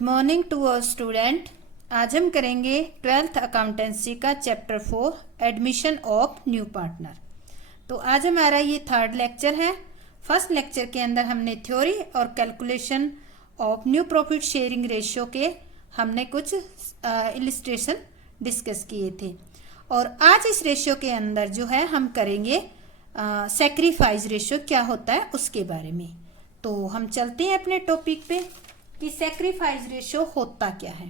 Good morning to all student. आज हम करेंगे 12th अकाउंटेंसी का chapter 4 admission of new partner. तो आज हमारा ये थर्ड लेक्चर है। फर्स्ट लेक्चर के अंदर हमने थ्योरी और calculation of new profit sharing ratio के हमने कुछ इलिस्ट्रेशन डिस्कस किए थे और आज इस रेशियो के अंदर जो है हम करेंगे सैक्रिफाइस रेशियो क्या होता है उसके बारे में। तो हम चलते हैं अपने टॉपिक पे कि सैक्रिफाइस रेशियो होता क्या है।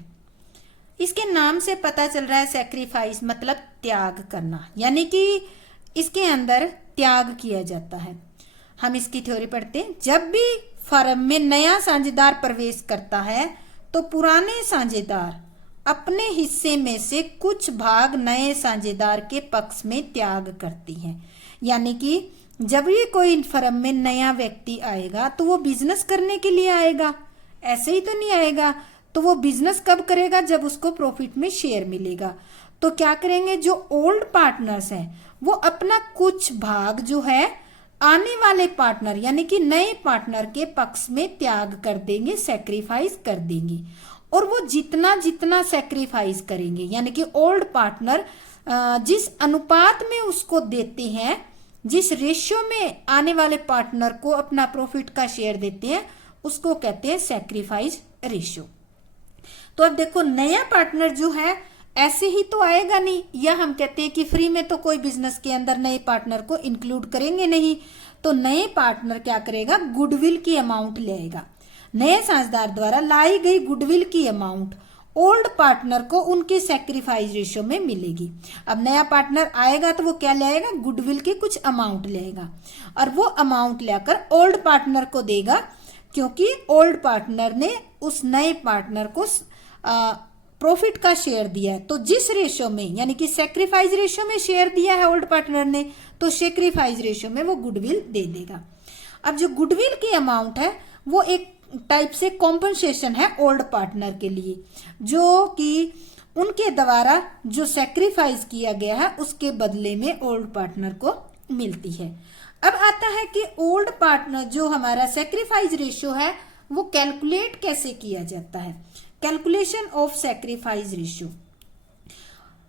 इसके नाम से पता चल रहा है सैक्रिफाइस मतलब त्याग करना, यानी कि इसके अंदर त्याग किया जाता है। हम इसकी थ्योरी पढ़ते हैं। जब भी फर्म में नया साझेदार प्रवेश करता है तो पुराने साझेदार अपने हिस्से में से कुछ भाग नए साझेदार के पक्ष में त्याग करती हैं। यानी कि जब भी कोई फर्म में नया व्यक्ति आएगा तो वो बिजनेस करने के लिए आएगा, ऐसे ही तो नहीं आएगा। तो वो बिजनेस कब करेगा? जब उसको प्रॉफिट में शेयर मिलेगा। तो क्या करेंगे, जो ओल्ड पार्टनर्स हैं वो अपना कुछ भाग जो है आने वाले पार्टनर यानी कि नए पार्टनर के पक्ष में त्याग कर देंगे, सैक्रिफाइस कर देंगे। और वो जितना जितना सैक्रिफाइस करेंगे यानी कि ओल्ड पार्टनर जिस अनुपात में उसको देते हैं, जिस रेशियो में आने वाले पार्टनर को अपना प्रॉफिट का शेयर देते हैं, उसको कहते हैं सैक्रिफाइस रेशियो। तो अब देखो, नया पार्टनर जो है ऐसे ही तो आएगा नहीं, या हम कहते हैं कि फ्री में तो कोई बिजनेस के अंदर नए पार्टनर को इंक्लूड करेंगे नहीं। तो नए पार्टनर क्या करेगा, गुडविल की अमाउंट लेगा। नए साझेदार द्वारा लाई गई गुडविल की अमाउंट ओल्ड पार्टनर को उनके सैक्रिफाइस रेशियो में मिलेगी। अब नया पार्टनर आएगा तो वो क्या लेगा, गुडविल की कुछ अमाउंट लेगा और वो अमाउंट लेकर ओल्ड पार्टनर को देगा, क्योंकि ओल्ड पार्टनर ने उस नए पार्टनर को प्रॉफिट का शेयर दिया है। तो जिस रेशियो में यानी कि सैक्रिफाइस रेशियो में शेयर दिया है ओल्ड पार्टनर ने, तो सैक्रिफाइस रेशियो में वो गुडविल दे देगा। अब जो गुडविल की अमाउंट है वो एक टाइप से कॉम्पनसेशन है ओल्ड पार्टनर के लिए, जो कि उनके द्वारा जो सैक्रिफाइस किया गया है उसके बदले में ओल्ड पार्टनर को मिलती है। अब आता है कि ओल्ड पार्टनर जो हमारा सैक्रिफाइस रेशियो है वो कैलकुलेट कैसे किया जाता है। Calculation of sacrifice ratio.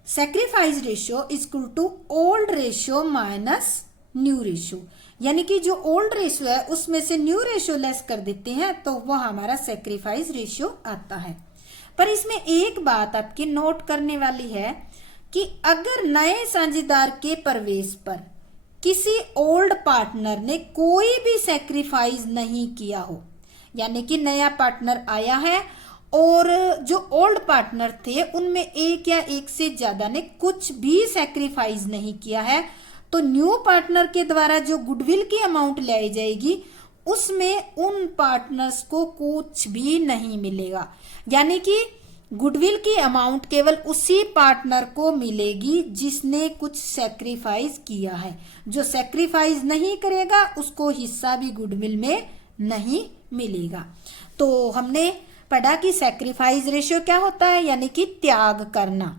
Sacrifice ratio is equal to old ratio minus new ratio, यानी कि जो ओल्ड रेशियो है उसमें से न्यू रेशियो लेस कर देते हैं तो वो हमारा सैक्रिफाइस रेशियो आता है। पर इसमें एक बात आपकी नोट करने वाली है कि अगर नए साझेदार के प्रवेश पर किसी ओल्ड पार्टनर ने कोई भी सैक्रिफाइस नहीं किया हो, यानी कि नया पार्टनर आया है और जो ओल्ड पार्टनर थे उनमें एक या एक से ज्यादा ने कुछ भी सैक्रिफाइस नहीं किया है, तो न्यू पार्टनर के द्वारा जो गुडविल की अमाउंट लाई जाएगी उसमें उन पार्टनर्स को कुछ भी नहीं मिलेगा। यानी कि गुडविल की अमाउंट केवल उसी पार्टनर को मिलेगी जिसने कुछ सैक्रिफाइस किया है। जो सैक्रिफाइस नहीं करेगा उसको हिस्सा भी गुडविल में नहीं मिलेगा। तो हमने पढ़ा कि सैक्रिफाइस रेशियो क्या होता है, यानी कि त्याग करना,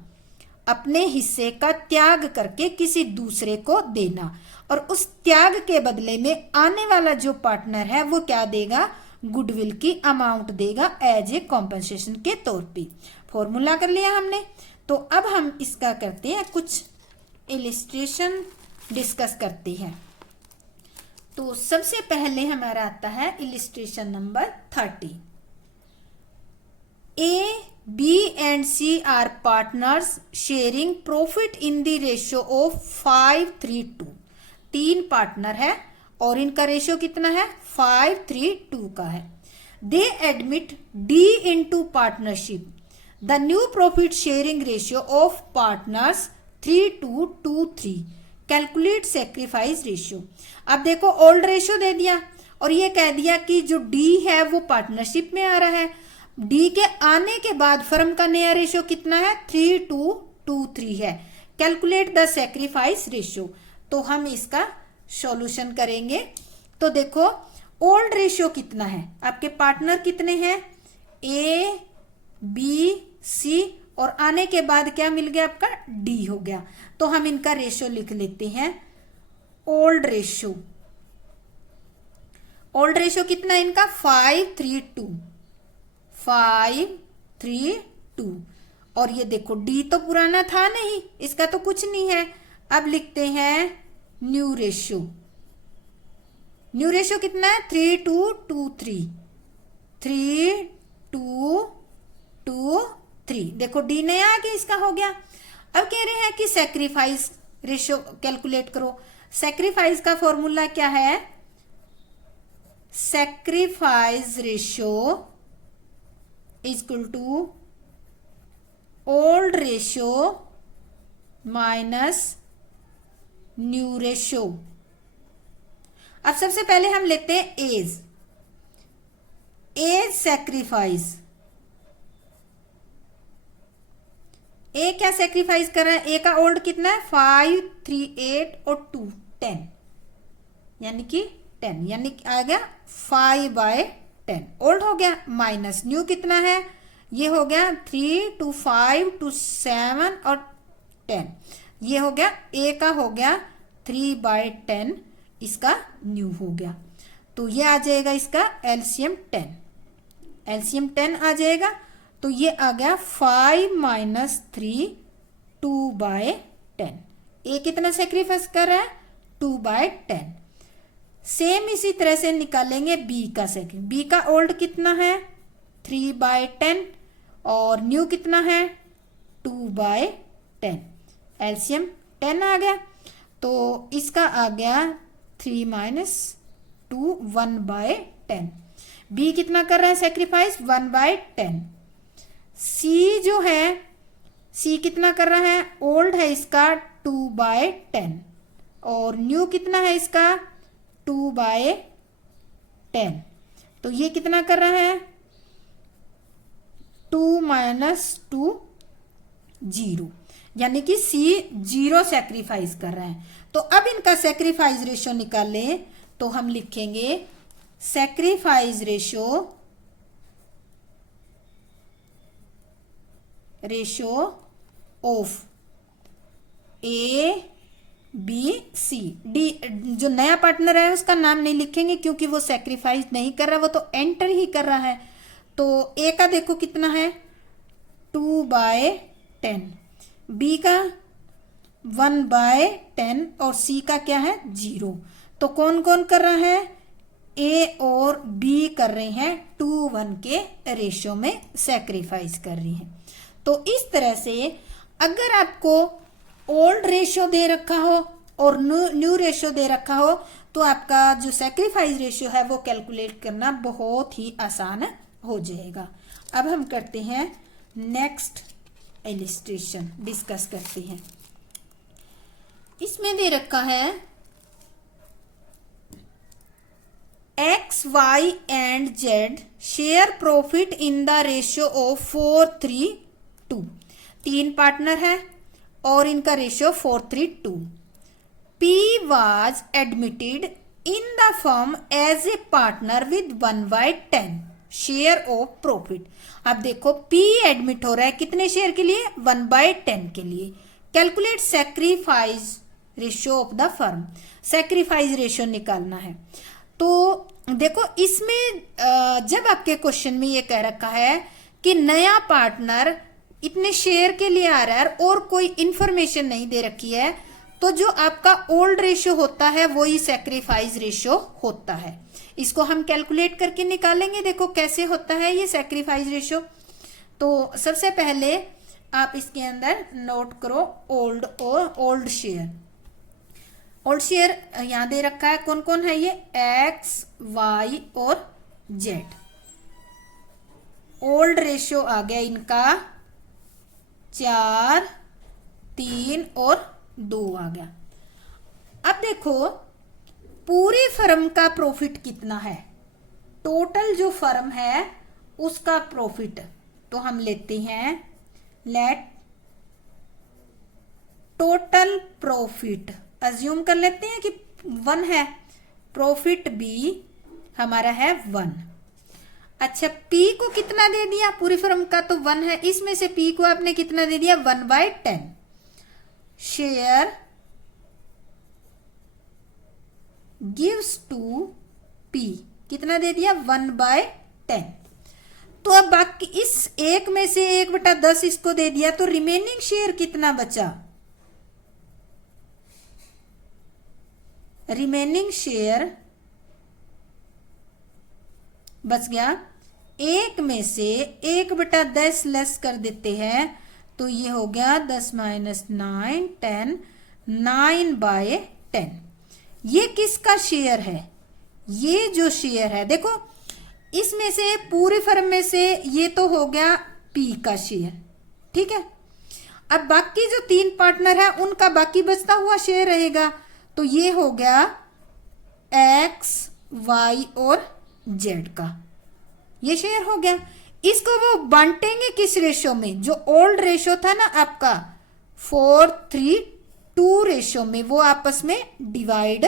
अपने हिस्से का त्याग करके किसी दूसरे को देना, और उस त्याग के बदले में आने वाला जो पार्टनर है वो क्या देगा, गुडविल की अमाउंट देगा एज ए कॉम्पनसेशन के तौर पे। फॉर्मूला कर लिया हमने। तो अब हम इसका करते हैं कुछ इलिस्ट्रेशन डिस्कस करते हैं। तो सबसे पहले हमारा आता है illustration number 30। A, B and C are partners sharing profit in the ratio of 5:3:2। 3 partner है और इनका रेशियो कितना है, 5:3:2 का है। They admit D into partnership। The new profit sharing ratio of partners 3:2:3। Calculate sacrifice ratio। अब देखो, old ratio दे दिया और ये कह दिया कि जो D है वो पार्टनरशिप में आ रहा है। डी के आने के बाद फर्म का नया रेशियो कितना है, 3:2:3 है। Calculate the sacrifice ratio. तो हम इसका सॉल्यूशन करेंगे। तो देखो, ओल्ड रेशियो कितना है, आपके पार्टनर कितने हैं, ए बी सी, और आने के बाद क्या मिल गया, आपका डी हो गया। तो हम इनका रेशियो लिख लेते हैं। ओल्ड रेशियो, ओल्ड रेशियो कितना है इनका, 5:3:2। 5 3 2। और ये देखो डी तो पुराना था नहीं, इसका तो कुछ नहीं है। अब लिखते हैं न्यू रेशियो। न्यू रेशियो कितना है? 3 2 2 3, 3 2 2 3। देखो डी नया आ गया, इसका हो गया। अब कह रहे हैं कि सैक्रिफाइस रेशियो कैलकुलेट करो। सैक्रिफाइस का फॉर्मूला क्या है? Sacrifice ratio is equal to old ratio minus new ratio. अब सबसे पहले हम लेते हैं एज सैक्रिफाइस। ए क्या सैक्रिफाइस कर रहा है? ए का ओल्ड कितना है? 5 3 8 और 2 10, यानी कि 10, यानी कि आ गया 5/10 ओल्ड हो गया। माइनस न्यू कितना है? ये हो गया 3 2 5 2 7 और 10। ये हो गया ए का हो गया 3/10, इसका न्यू हो गया। तो ये आ जाएगा इसका एलसीएम 10, एलसीएम 10 आ जाएगा। तो ये आ गया 5 - 3 2/10। ए कितना सेक्रीफाइस कर रहा है? 2/10। सेम इसी तरह से निकालेंगे बी का सेक्रीफाइस। बी का ओल्ड कितना है? 3/10 और न्यू कितना है? 2/10। एलसीएम 10 आ गया। तो इसका आ गया 3 - 2 1/10। बी कितना कर रहा है सेक्रीफाइस? 1/10। सी जो है, सी कितना कर रहा है? ओल्ड है इसका 2/10 और न्यू कितना है इसका? 2/10। तो ये कितना कर रहा है? 2 - 2 0, यानी कि सी 0 सेक्रीफाइस कर रहा है। तो अब इनका सेक्रीफाइस रेशियो निकालें तो हम लिखेंगे sacrifice ratio of A B C. D जो नया पार्टनर है उसका नाम नहीं लिखेंगे क्योंकि वो सेक्रीफाइस नहीं कर रहा, वो तो एंटर ही कर रहा है। तो ए का देखो कितना है? 2/10, बी का 1/10 और सी का क्या है? 0। तो कौन कौन कर रहा है? ए और बी कर रहे हैं 2:1 के रेशियो में सेक्रीफाइस कर रही हैं। तो इस तरह से अगर आपको ओल्ड रेशियो दे रखा हो और न्यू रेशियो दे रखा हो तो आपका जो सेक्रीफाइस रेशियो है वो कैलकुलेट करना बहुत ही आसान हो जाएगा। अब हम करते हैं नेक्स्ट इलिस्ट्रेशन, डिस्कस करते हैं। इसमें दे रखा है X Y and Z share profit in the ratio of 4:3:2। 3 partner है और इनका ratio 4:3:2। P was admitted in the firm as a partner with 1/10 share of profit. अब देखो P एडमिट हो रहा है कितने शेयर के लिए? 1/10 के लिए। Calculate sacrifice ratio of the firm. Sacrifice ratio निकालना है। तो देखो इसमें जब आपके क्वेश्चन में ये कह रखा है कि नया पार्टनर इतने शेयर के लिए आ रहा है और कोई इंफॉर्मेशन नहीं दे रखी है, तो जो आपका ओल्ड रेशियो होता है वही सेक्रीफाइस रेशियो होता है। इसको हम कैलकुलेट करके निकालेंगे। देखो कैसे होता है ये सेक्रीफाइस रेशियो। तो सबसे पहले आप इसके अंदर नोट करो ओल्ड और ओल्ड शेयर। ओल्ड शेयर यहां दे रखा है, कौन कौन है ये? एक्स वाई और जेड। ओल्ड रेशियो आ गया इनका 4 3 और 2 आ गया। अब देखो पूरी फर्म का प्रॉफिट कितना है? टोटल जो फर्म है उसका प्रॉफिट, तो हम लेते हैं लेट टोटल प्रॉफिट अज्यूम कर लेते हैं कि 1 है। प्रॉफिट बी हमारा है 1। अच्छा P को कितना दे दिया? पूरी फर्म का तो 1 है, इसमें से P को आपने कितना दे दिया? 1/10। शेयर गिव्स टू P कितना दे दिया? 1/10। तो अब बाकी इस एक में से 1/10 इसको दे दिया, तो रिमेनिंग शेयर कितना बचा? रिमेनिंग शेयर बच गया, एक में से 1/10 लेस कर देते हैं, तो ये हो गया 10 - 9 10, 9/10। ये किसका शेयर है? ये जो शेयर है, देखो इसमें से पूरी फर्म में से ये तो हो गया पी का शेयर, ठीक है। अब बाकी जो 3 पार्टनर है उनका बाकी बचता हुआ शेयर रहेगा, तो ये हो गया एक्स, वाई और जेड का ये शेयर हो गया। इसको वो बांटेंगे किस रेशो में? जो ओल्ड रेशो था ना आपका 4:3:2 रेशो में, वो आपस में डिवाइड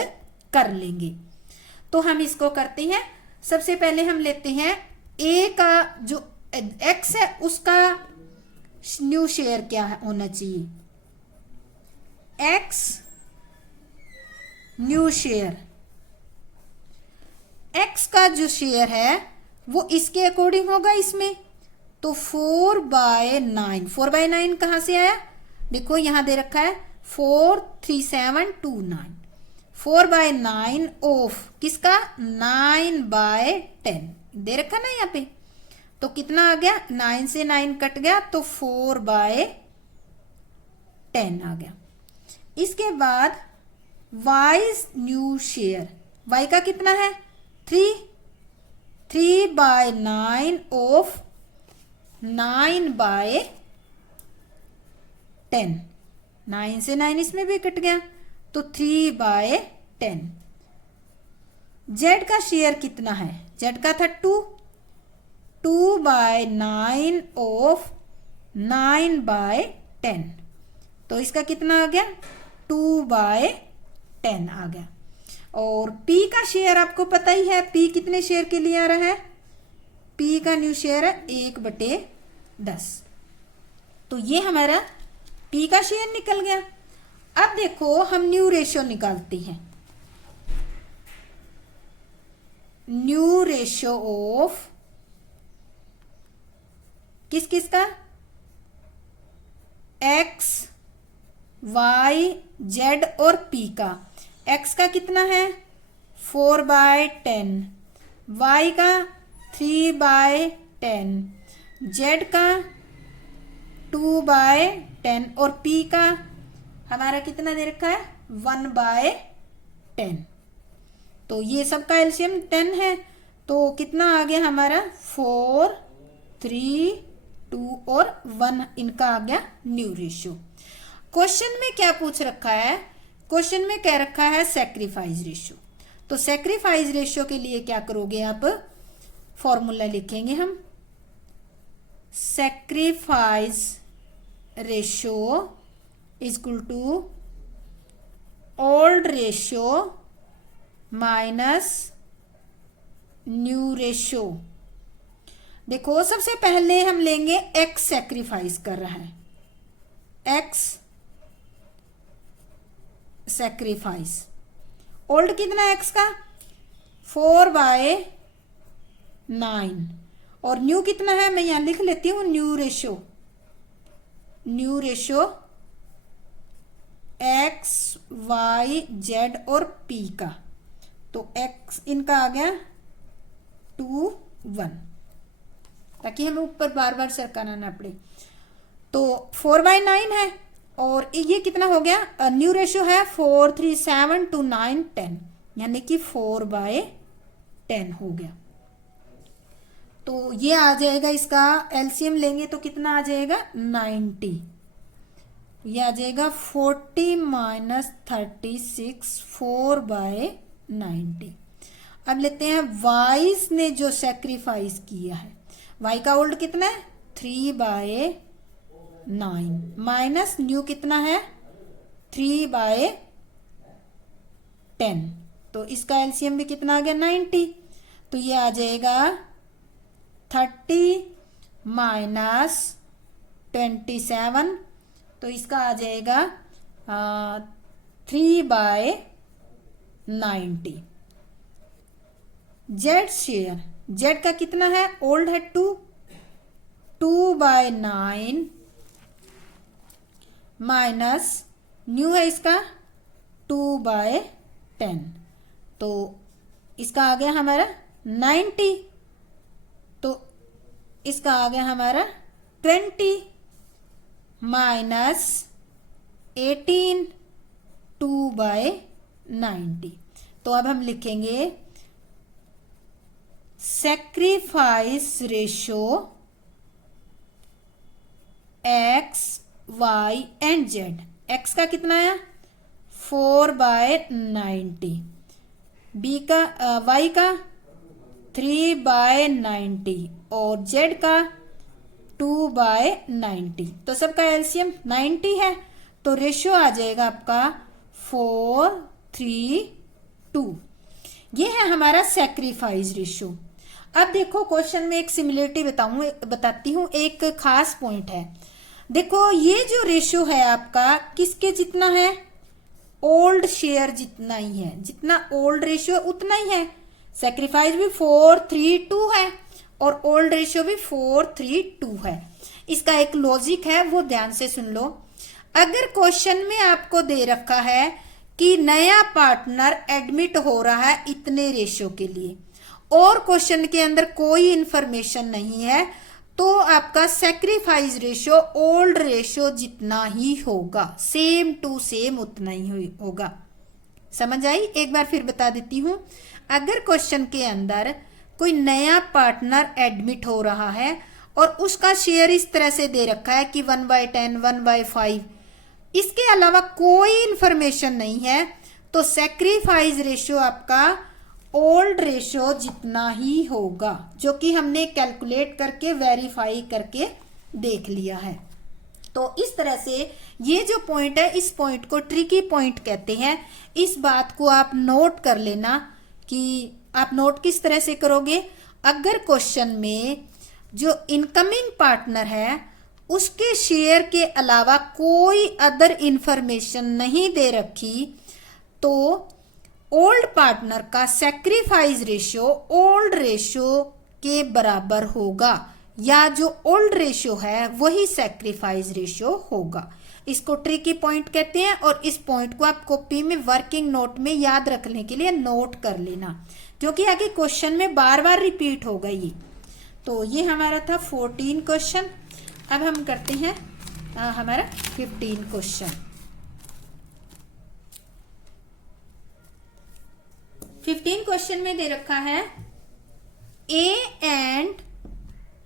कर लेंगे। तो हम इसको करते हैं। सबसे पहले हम लेते हैं ए का जो एक्स है उसका न्यू शेयर क्या होना चाहिए? एक्स न्यू शेयर, एक्स का जो शेयर है वो इसके अकॉर्डिंग होगा इसमें, तो 4/9। 4/9 कहां से आया? देखो यहां दे रखा है 43729, 4/9 ऑफ किसका? 9/10 दे रखा ना यहाँ पे, तो कितना आ गया? 9 से 9 कट गया, तो 4/10 आ गया। इसके बाद वाइज न्यू शेयर, वाई का कितना है? 3/9 ऑफ 9/10, 9 से 9 इसमें भी कट गया, तो 3/10। जेड का शेयर कितना है? जेड का था 2/9 ऑफ 9/10, तो इसका कितना आ गया? 2/10 आ गया। और पी का शेयर आपको पता ही है, पी कितने शेयर के लिए आ रहा है? पी का न्यू शेयर है 1/10, तो ये हमारा पी का शेयर निकल गया। अब देखो हम न्यू रेशियो निकालते हैं। न्यू रेशियो ऑफ किस किस का? एक्स, वाई, जेड और पी का। एक्स का कितना है? 4/10, वाई का 3/10, जेड का 2/10 और पी का हमारा कितना दे रखा है? 1/10। तो ये सबका एलसीएम 10 है, तो कितना आ गया हमारा? 4, 3, 2 और 1 इनका आ गया न्यू रेशियो। क्वेश्चन में क्या पूछ रखा है? क्वेश्चन में कह रखा है सैक्रिफाइस रेशियो। तो सैक्रिफाइस रेशियो के लिए क्या करोगे आप? फॉर्मूला लिखेंगे हम, sacrifice ratio is equal to old ratio minus new ratio. देखो सबसे पहले हम लेंगे एक्स सैक्रिफाइस कर रहा है, एक्स सैक्रिफाइस। ओल्ड कितना है एक्स का? 4/9 और न्यू कितना है? मैं यहां लिख लेती हूं new ratio, new ratio X, Y, Z और पी का, तो एक्स इनका आ गया 2, 1, ताकि हमें ऊपर बार बार सरकाना ना पड़े। तो 4/9 है और ये कितना हो गया? न्यू रेशियो है 4, 3, 7, 2, 9, 10, यानी कि 4/10 हो गया। तो ये आ जाएगा, इसका एलसीएम लेंगे तो कितना आ जाएगा? 90। ये आ जाएगा 40 - 36, 4/90। अब लेते हैं वाइज ने जो सैक्रिफाइस किया है, वाई का ओल्ड कितना है? 3/9 माइनस न्यू कितना है? 3/10, तो इसका एलसीएम भी कितना आ गया? 90। तो ये आ जाएगा 30 - 27, तो इसका आ जाएगा 3/90। जेड शेयर, जेड का कितना है? ओल्ड है 2, 2/9 माइनस न्यू है इसका 2/10, तो इसका आ गया हमारा 90, तो इसका आ गया हमारा 20 माइनस 18 2/90। तो अब हम लिखेंगे sacrifice ratio X Y and Z. X का कितना आया 4/90, बी का वाई का 3/90 और जेड का 2/90। तो सबका एलसीएम 90 है, तो रेशियो आ जाएगा आपका 4:3:2। ये है हमारा सैक्रिफाइस रेशियो। अब देखो क्वेश्चन में एक सिमिलरिटी बताती हूँ, एक खास पॉइंट है। देखो ये जो रेशियो है आपका किसके जितना है, ओल्ड शेयर जितना ही है, जितना ओल्ड रेशियो उतना ही है। सैक्रिफाइस भी 4:3:2 है और ओल्ड रेशियो भी 4:3:2 है। इसका एक लॉजिक है, वो ध्यान से सुन लो। अगर क्वेश्चन में आपको दे रखा है कि नया पार्टनर एडमिट हो रहा है इतने रेशियो के लिए और क्वेश्चन के अंदर कोई इंफॉर्मेशन नहीं है, तो आपका सैक्रिफाइस रेशियो ओल्ड रेशियो जितना ही होगा, सेम टू सेम उतना ही होगा। समझ आई? एक बार फिर बता देती हूं। अगर क्वेश्चन के अंदर कोई नया पार्टनर एडमिट हो रहा है और उसका शेयर इस तरह से दे रखा है कि 1/10 1/5, इसके अलावा कोई इंफॉर्मेशन नहीं है, तो सैक्रिफाइस रेशियो आपका ओल्ड रेशियो जितना ही होगा, जो कि हमने कैलकुलेट करके वेरीफाई करके देख लिया है। तो इस तरह से ये जो पॉइंट है, इस पॉइंट को ट्रिकी पॉइंट कहते हैं। इस बात को आप नोट कर लेना कि आप नोट किस तरह से करोगे। अगर क्वेश्चन में जो इनकमिंग पार्टनर है उसके शेयर के अलावा कोई अदर इंफॉर्मेशन नहीं दे रखी, तो ओल्ड पार्टनर का सैक्रिफाइस रेशियो ओल्ड रेशियो के बराबर होगा, या जो ओल्ड रेशियो है वही सैक्रिफाइस रेशियो होगा। इसको ट्रिकी पॉइंट कहते हैं और इस पॉइंट को आप कॉपी में वर्किंग नोट में याद रखने के लिए नोट कर लेना, क्योंकि आगे क्वेश्चन में बार बार रिपीट होगा ये। तो ये हमारा था 14 क्वेश्चन। अब हम करते हैं हमारा 15 क्वेश्चन। 15 क्वेश्चन में दे रखा है A and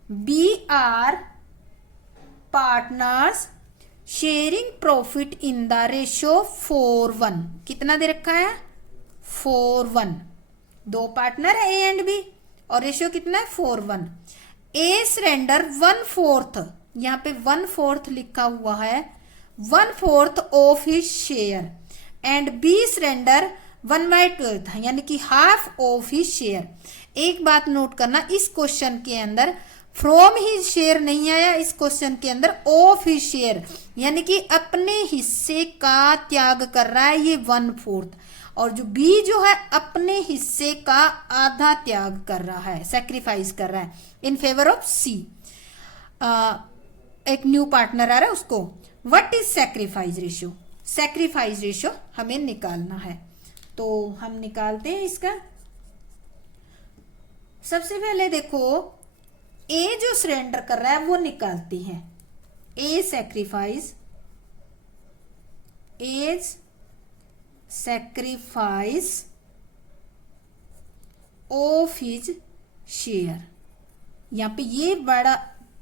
B are partners sharing profit in the ratio 4:1। कितना दे रखा है 4:1। दो पार्टनर है ए एंड बी और रेशियो कितना है 4:1। ए सरेंडर 1/4, यहाँ पे 1/4 लिखा हुआ है, 1/4 of his share, and B surrender 1/12 यानी कि हाफ ऑफ हिज शेयर। एक बात नोट करना, इस क्वेश्चन के अंदर फ्रॉम हिज शेयर नहीं आया, इस क्वेश्चन के अंदर ऑफ हिज शेयर यानी कि अपने हिस्से का त्याग कर रहा है ये 1/4, और जो बी जो है अपने हिस्से का आधा त्याग कर रहा है, सैक्रिफाइस कर रहा है इन फेवर ऑफ सी। एक न्यू पार्टनर आ रहा है उसको। What is sacrifice ratio? Sacrifice ratio हमें निकालना है, तो हम निकालते हैं इसका। सबसे पहले देखो ए जो सरेंडर कर रहा है वो निकालते हैं। A sacrifice, as sacrifice of his share. यहां पे ये बड़ा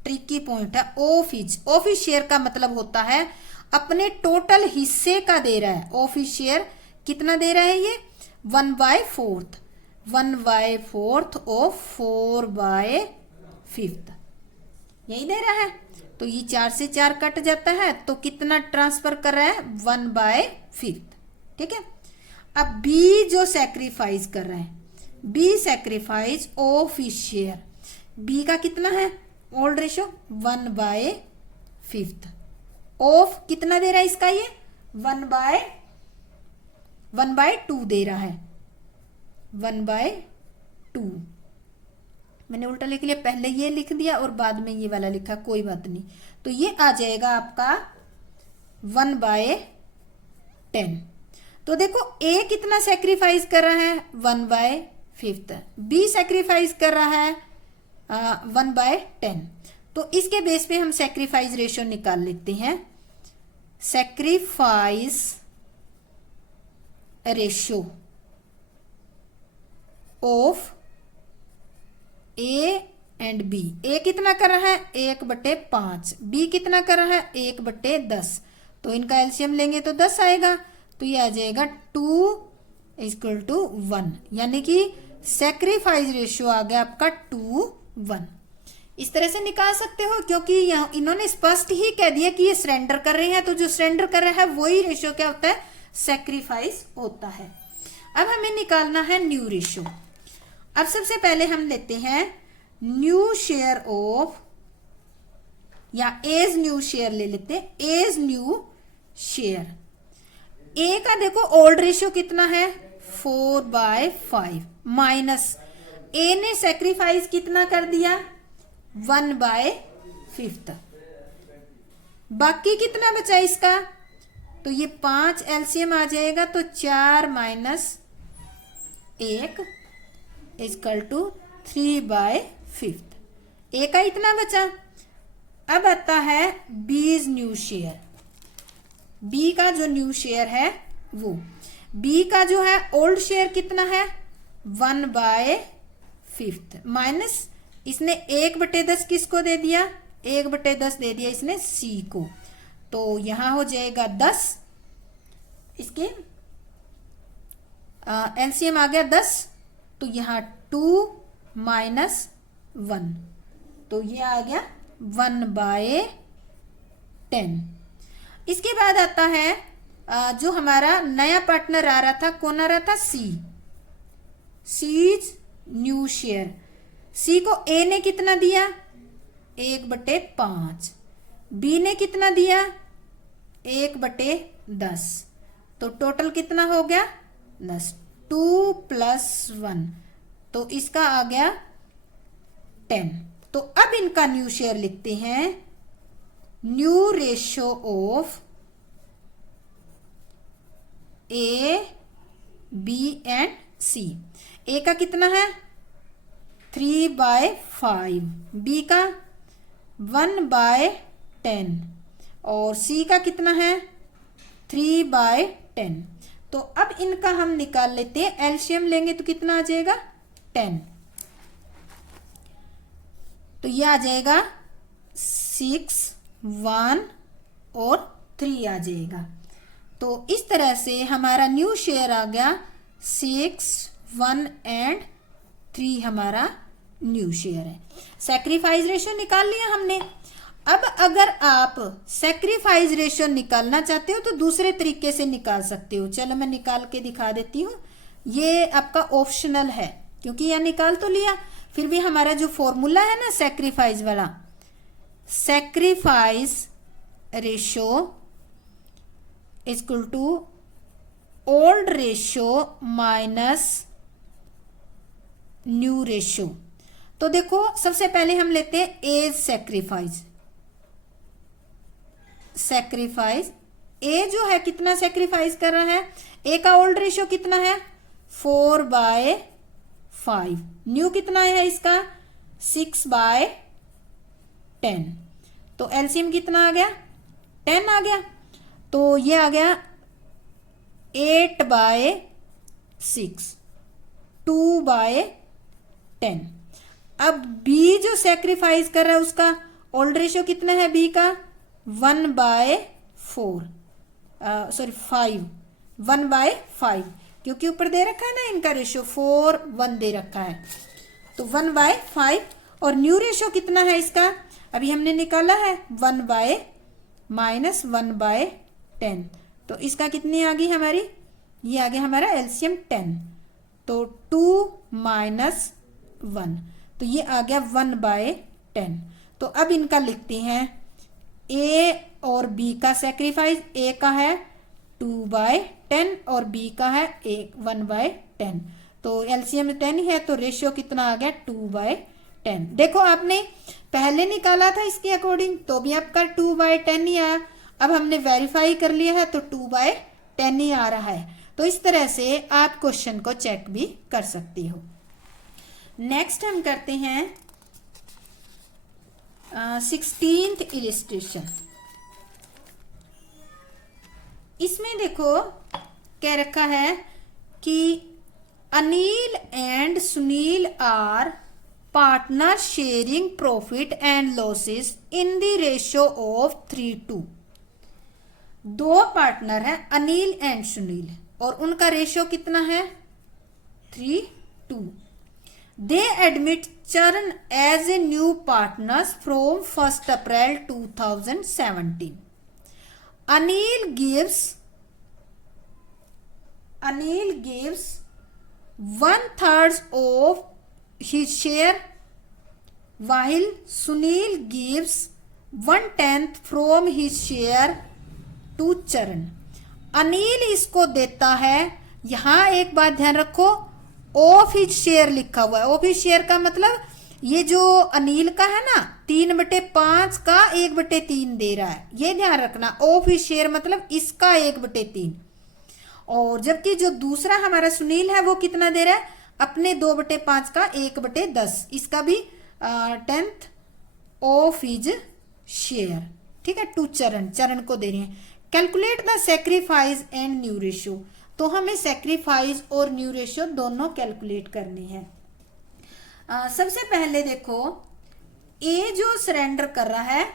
ट्रिकी पॉइंट है। ऑफ हिज शेयर का मतलब होता है अपने टोटल हिस्से का दे रहा है। ऑफ हिज शेयर कितना दे रहा है ये 1/4, 1/4 ऑफ 4/5 यही दे रहा है। तो ये 4 से 4 कट जाता है, तो कितना ट्रांसफर कर रहा है 1/5। ठीक है। अब बी जो सैक्रिफाइस कर रहा है, B sacrifice of his share, B का कितना है ओल्ड रेशियो 1/5 ऑफ कितना दे रहा है इसका ये 1/2 दे रहा है, 1/2। मैंने उल्टा लिख लिया, पहले ये लिख दिया और बाद में ये वाला लिखा, कोई बात नहीं। तो ये आ जाएगा आपका 1/10। तो देखो ए कितना सेक्रीफाइस कर रहा है 1/5, बी सेक्रीफाइस कर रहा है 1/10। तो इसके बेस पे हम सेक्रीफाइस रेशियो निकाल लेते हैं। Sacrifice ratio of A and B. A कितना कर रहा है 1/5, बी कितना कर रहा है 1/10। तो इनका एलसीएम लेंगे तो 10 आएगा। तो ये आ जाएगा 2:1, यानी कि सेक्रीफाइस रेशियो आ गया आपका 2:1। इस तरह से निकाल सकते हो, क्योंकि यहाँ इन्होंने स्पष्ट ही कह दिया कि ये सरेंडर कर रहे हैं, तो जो सरेंडर कर रहा है वही रेशियो क्या होता है, सेक्रीफाइस होता है। अब हमें निकालना है न्यू रेशियो। अब सबसे पहले हम लेते हैं न्यू शेयर ऑफ, या एज न्यू शेयर ले लेते हैं, एज न्यू शेयर। ए का देखो ओल्ड रेशियो कितना है 4/5, माइनस ए ने सेक्रीफाइस कितना कर दिया 1/5, बाकी कितना बचा इसका, तो ये 5 एलसीएम आ जाएगा, तो 4 - 1 = 3/5। ए का इतना बचा। अब आता है बीज न्यू शेयर। बी का जो न्यू शेयर है वो, बी का जो है ओल्ड शेयर कितना है 1/5, माइनस इसने 1/10 किसको दे दिया, 1/10 दे दिया इसने सी को। तो यहां हो जाएगा 10, इसके एलसीएम आ गया 10, तो यहां 2 - 1, तो ये आ गया 1/10। इसके बाद आता है जो हमारा नया पार्टनर आ रहा था, कौन आ रहा था, सीज न्यू शेयर। सी को ए ने कितना दिया 1/5, बी ने कितना दिया 1/10, तो टोटल कितना हो गया 10, 2 + 1, तो इसका आ गया 10। तो अब इनका न्यू शेयर लिखते हैं, new ratio of A, B and C. A का कितना है 3/5, बी का 1/10 और सी का कितना है 3/10। तो अब इनका हम निकाल लेते हैं, एलसीएम लेंगे तो कितना आ जाएगा 10, तो ये आ जाएगा 6, 1 और 3 आ जाएगा। तो इस तरह से हमारा न्यू शेयर आ गया 6, 1 एंड 3 हमारा न्यू शेयर है। सेक्रीफाइस रेशियो निकाल लिया हमने। अब अगर आप सेक्रीफाइस रेशियो निकालना चाहते हो तो दूसरे तरीके से निकाल सकते हो। चलो मैं निकाल के दिखा देती हूँ, ये आपका ऑप्शनल है, क्योंकि यह निकाल तो लिया, फिर भी हमारा जो फॉर्मूला है ना सेक्रीफाइस वाला, sacrifice ratio equal to old ratio minus new ratio. तो देखो सबसे पहले हम लेते हैं एज सेक्रीफाइस। सेक्रीफाइस ए जो है कितना सेक्रीफाइस कर रहा है, ए का ओल्ड रेशियो कितना है 4/5, न्यू कितना है इसका 6/10, तो एलसीएम कितना आ गया 10 आ गया। तो ये आ गया 8/6, 2/10। अब बी जो सेक्रीफाइस कर रहा है उसका ओल्ड रेशियो कितना है बी का 1/4, सॉरी 5, 1/5, क्योंकि ऊपर दे रखा है ना इनका रेशियो 4, 1 दे रखा है, तो 1/5। और न्यू रेशियो कितना है इसका, अभी हमने निकाला है 1/-1/10, तो इसका कितनी आ गई हमारी, ये आ गया हमारा एलसीएम 10, तो 2 - 1, तो ये आ गया 1/10। तो अब इनका लिखते हैं ए और बी का सेक्रीफाइस, ए का है 2/10 और बी का है 1/10, तो एलसीएम 10 है, तो रेशियो कितना आ गया 2/10 10। देखो आपने पहले निकाला था इसके अकॉर्डिंग तो भी आपका 2/10 ही आया, अब हमने वेरीफाई कर लिया है तो 2/10 ही आ रहा है। तो इस तरह से आप क्वेश्चन को चेक भी कर सकती हो। नेक्स्ट हम करते हैं 16th इलिस्ट्रेशन। इसमें देखो कह रखा है कि Anil and Sunil are partner sharing profit and losses in the ratio of 3:2। दो पार्टनर है अनिल एंड सुनील और उनका रेशियो कितना है 3:2। They admit Charan as a new partners from 1 April 2017। Anil gives 1/3 of his share while Sunil gives 1/10 from his share to Charan। Anil इसको देता है, यहां एक बात ध्यान रखो ऑफ हिज शेयर लिखा हुआ है। ऑफ हिज शेयर का मतलब ये जो अनिल का है ना 3/5 का 1/3 दे रहा है, ये ध्यान रखना। ऑफ हिज शेयर मतलब इसका 1/3, और जबकि जो दूसरा हमारा सुनील है वो कितना दे रहा है अपने 2/5 का 1/10, इसका भी 10th ऑफ हिज शेयर, ठीक है, टू चरण, चरण को दे रहे हैं। Calculate the sacrifice and new ratio, तो हमें सेक्रीफाइस और न्यू रेशियो दोनों कैलकुलेट करने हैं। सबसे पहले देखो ए जो सरेंडर कर रहा है,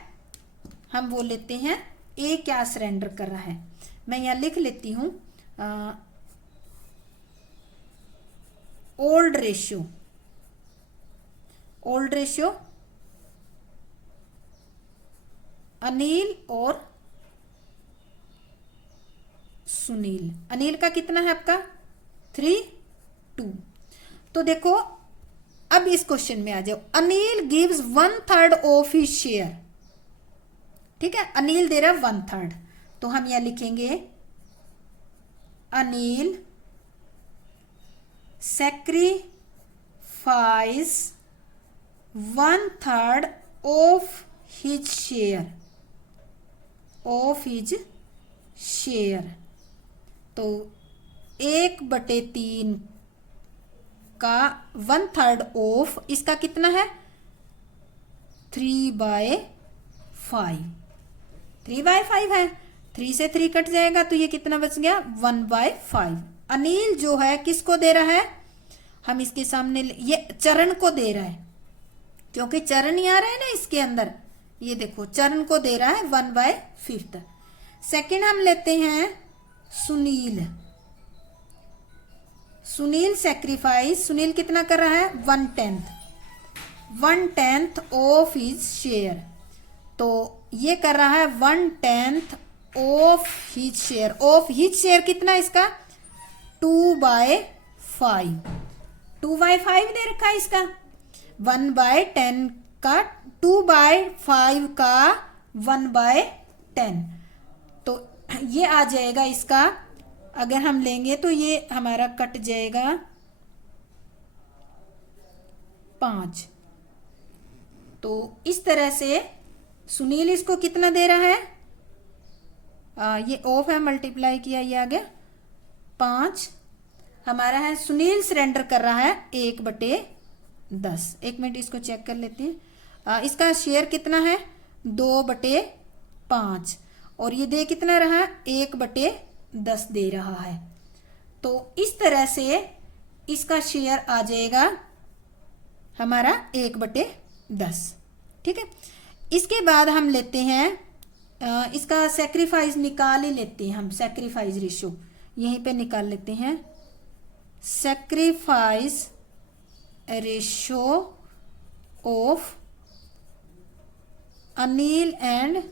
हम बोल लेते हैं ए क्या सरेंडर कर रहा है। मैं यहां लिख लेती हूं old ratio. Old ratio Anil और सुनील। अनिल का कितना है आपका 3:2। तो देखो अब इस क्वेश्चन में आ जाओ। Anil gives 1/3 of his share, ठीक है, अनिल दे रहा 1/3, तो हम यहां लिखेंगे Anil sacrifice 1/3 of his share, of his share. तो 1/3 का 1/3 ऑफ इसका कितना है 3/5। 3/5 है, 3 से 3 कट जाएगा तो ये कितना बच गया 1/5। अनिल जो है किसको दे रहा है, हम इसके सामने ये चरण को दे रहा है, क्योंकि चरण ही आ रहा है ना इसके अंदर, ये देखो चरण को दे रहा है 1/5। सेकंड हम लेते हैं सुनील। सुनील सेक्रीफाइस, सुनील कितना कर रहा है 1/10 ऑफ हिज शेयर, तो ये कर रहा है 1/10 of his share. Of his share कितना इसका 2/5, 2/5 दे रखा है इसका। 1/10 का 2/5 का 1/10, तो ये आ जाएगा इसका। अगर हम लेंगे तो ये हमारा कट जाएगा 5। तो इस तरह से सुनील इसको कितना दे रहा है, ये ऑफ है, मल्टीप्लाई किया, ये आ गया 5 हमारा है। सुनील सरेंडर कर रहा है 1/10। एक मिनट इसको चेक कर लेते हैं। इसका शेयर कितना है 2/5, और ये दे कितना रहा 1/10 दे रहा है। तो इस तरह से इसका शेयर आ जाएगा हमारा 1/10, ठीक है। इसके बाद हम लेते हैं इसका सेक्रीफाइस निकाल ही लेते हैं हम, सेक्रीफाइस रेशियो यहीं पे निकाल लेते हैं। Sacrifice ratio of Anil and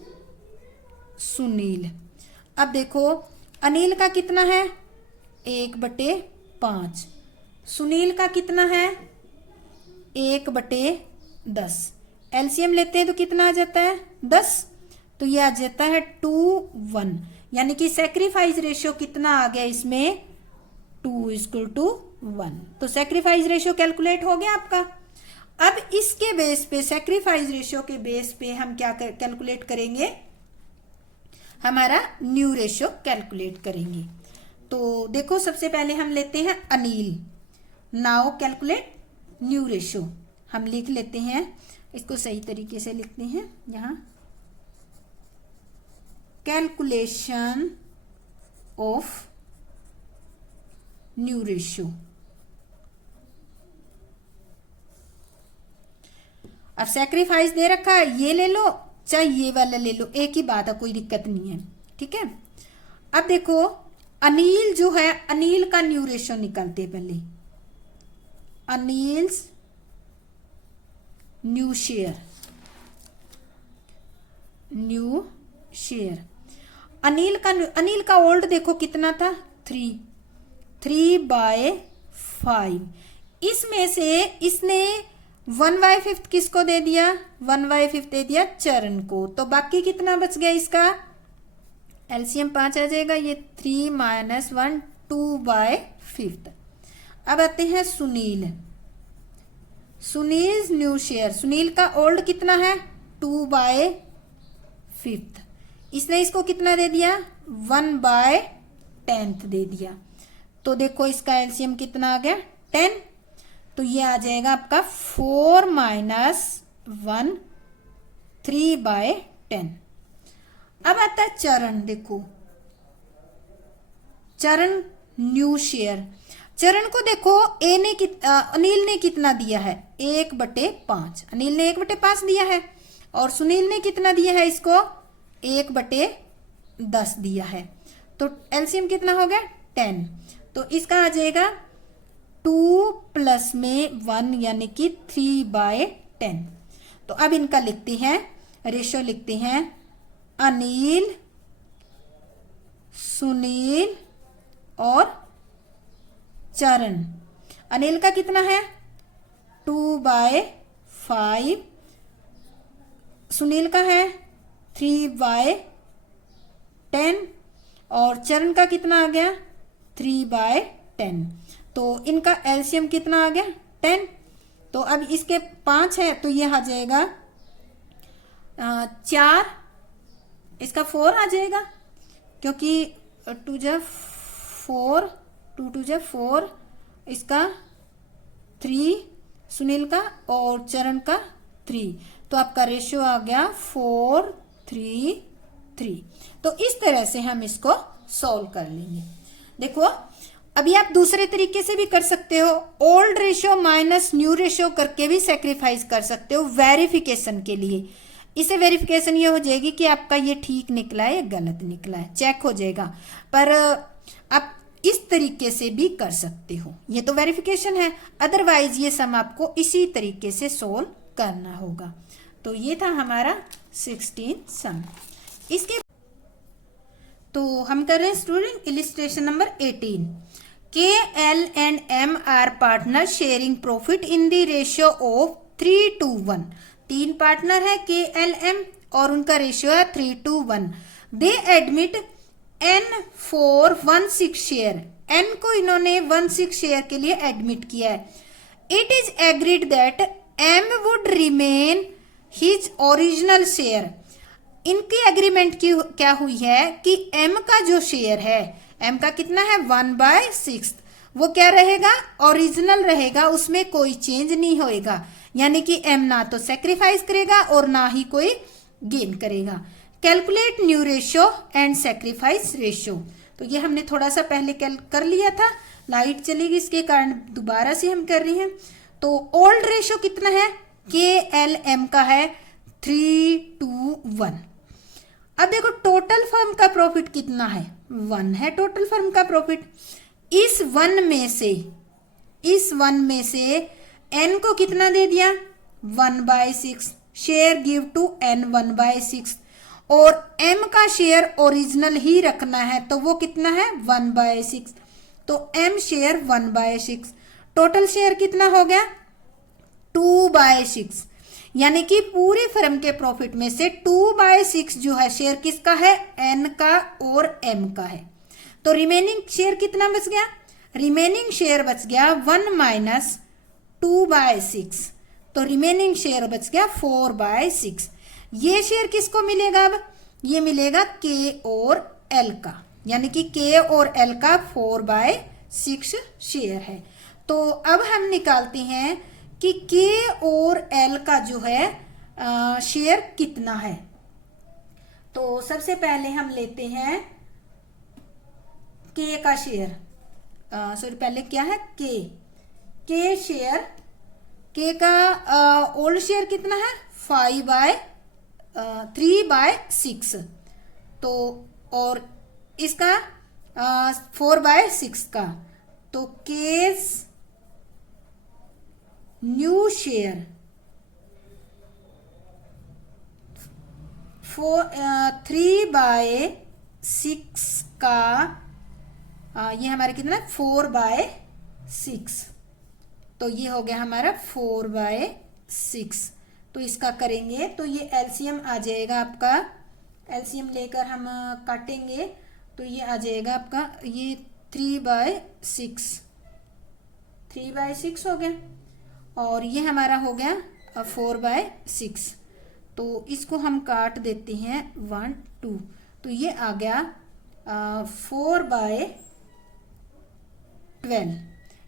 Sunil. अब देखो अनिल का कितना है 1/5, सुनील का कितना है 1/10। एलसीएम लेते हैं तो कितना आ जाता है 10, तो ये आ जाता है 2:1, यानी कि सेक्रीफाइस रेशियो कितना आ गया इसमें 2:1। तो सेक्रीफाइस रेशियो कैलकुलेट हो गया आपका। अब इसके बेस पे, सैक्रिफाइस रेशियो के बेस पे हम क्या कैलकुलेट करेंगे, हमारा न्यू रेशियो कैलकुलेट करेंगे। तो देखो सबसे पहले हम लेते हैं Anil. Now calculate new ratio. हम लिख लेते हैं, इसको सही तरीके से लिखते हैं यहाँ, कैलकुलेशन ऑफ न्यू रेशियो। अब सैक्रिफाइस दे रखा है, ये ले लो चाहे ये वाला ले लो, एक ही बात है, कोई दिक्कत नहीं है, ठीक है। अब देखो अनिल जो है, अनिल का न्यू रेशियो निकालते हैं पहले। Anil's new share, new share. Anil का ओल्ड देखो कितना था, 3/5। इसमें से इसने 1/5 किसको दे दिया, 1/5 दे दिया चरण को, तो बाकी कितना बच गया इसका, एलसीएम 5 आ जाएगा, ये 3 - 1 2/5। अब आते हैं सुनील। सुनील न्यू शेयर, सुनील का ओल्ड कितना है 2/5, इसने इसको कितना दे दिया 1/10 दे दिया, तो देखो इसका एलसीएम कितना आ गया 10, तो ये आ जाएगा आपका 4 - 1 3/10। अब आता है चरण, देखो चरण न्यू शेयर। चरण को देखो अनिल ने कितना दिया है 1/5, अनिल ने 1/5 दिया है, और सुनील ने कितना दिया है इसको 1/10 दिया है, तो एलसीएम कितना हो गया 10, तो इसका आ जाएगा 2 प्लस में 1 यानी कि 3/10। तो अब इनका लिखते हैं रेशियो, लिखते हैं अनिल, सुनील और चरण। अनिल का कितना है 2/5, सुनील का है 3/10 और चरण का कितना आ गया 3/10, तो इनका एलसीएम कितना आ गया 10। तो अब इसके 5 है तो ये आ जाएगा 4, इसका 4 आ जाएगा, क्योंकि 2 जा 4, 2 2 जा 4, इसका 3 सुनील का और चरण का 3, तो आपका रेशियो आ गया 4:3:3। तो इस तरह से हम इसको सॉल्व कर लेंगे। देखो अभी आप दूसरे तरीके से भी कर सकते हो, old ratio minus new ratio करके भी सेक्रीफाइस कर सकते हो वेरिफिकेशन के लिए। इसे वेरिफिकेशन ये हो जाएगी कि आपका ये ठीक निकला है या गलत निकला है, चेक हो जाएगा। पर आप इस तरीके से भी कर सकते हो, ये तो वेरिफिकेशन है, अदरवाइज ये सम आपको इसी तरीके से सोल्व करना होगा। तो ये था हमारा 16 सम। इसके तो हम कर रहे हैं student illustration number 18। KL and M are partner sharing profit in the ratio of 3:1। 3 partner है KL M और उनका रेशियो है 3:1। दे admit N for 1/6 share, N को इन्होंने 1/6 शेयर के लिए एडमिट किया है। It is agreed that M would remain his original share. इनकी एग्रीमेंट की क्या हुई है कि M का जो शेयर है, M का कितना है 1/6, वो क्या रहेगा ओरिजिनल रहेगा, उसमें कोई चेंज नहीं होएगा, यानी कि M ना तो सेक्रीफाइस करेगा और ना ही कोई गेन करेगा। Calculate new ratio and sacrifice ratio, तो ये हमने थोड़ा सा पहले कर लिया था, लाइट चलेगी इसके कारण दोबारा से हम कर रहे हैं। तो ओल्ड रेशियो कितना है KLM का है 3:1। अब देखो टोटल फर्म का प्रॉफिट कितना है 1 है टोटल फर्म का प्रॉफिट। इस 1 में से N को कितना दे दिया 1/6, शेयर गिव टू N 1/6, और M का शेयर ओरिजिनल ही रखना है तो वो कितना है 1/6, तो M शेयर 1/6, टोटल शेयर कितना हो गया 2/6, यानी कि पूरी फर्म के प्रॉफिट में से 2/6 जो है शेयर किसका है N का और M का है। तो रिमेनिंग शेयर कितना बच गया, रिमेनिंग शेयर बच गया 1 - 2/6, तो रिमेनिंग शेयर बच गया 4/6। ये शेयर किसको मिलेगा? अब ये मिलेगा के और एल का, यानी कि के और एल का 4/6 शेयर है। तो अब हम निकालते हैं कि के और एल का जो है शेयर कितना है। तो सबसे पहले हम लेते हैं के का शेयर, सॉरी पहले क्या है, के शेयर, के का ओल्ड शेयर कितना है 3/6, तो और इसका 4/6 का, तो केस न्यू शेयर 3/6 का ये हमारा कितना 4/6, तो ये हो गया हमारा 4/6। तो इसका करेंगे तो ये एलसीएम आ जाएगा आपका, एलसीएम लेकर हम काटेंगे तो ये आ जाएगा आपका ये 3/6 हो गया, और ये हमारा हो गया 4/6। तो इसको हम काट देते हैं 1 2, तो ये आ गया 4/12,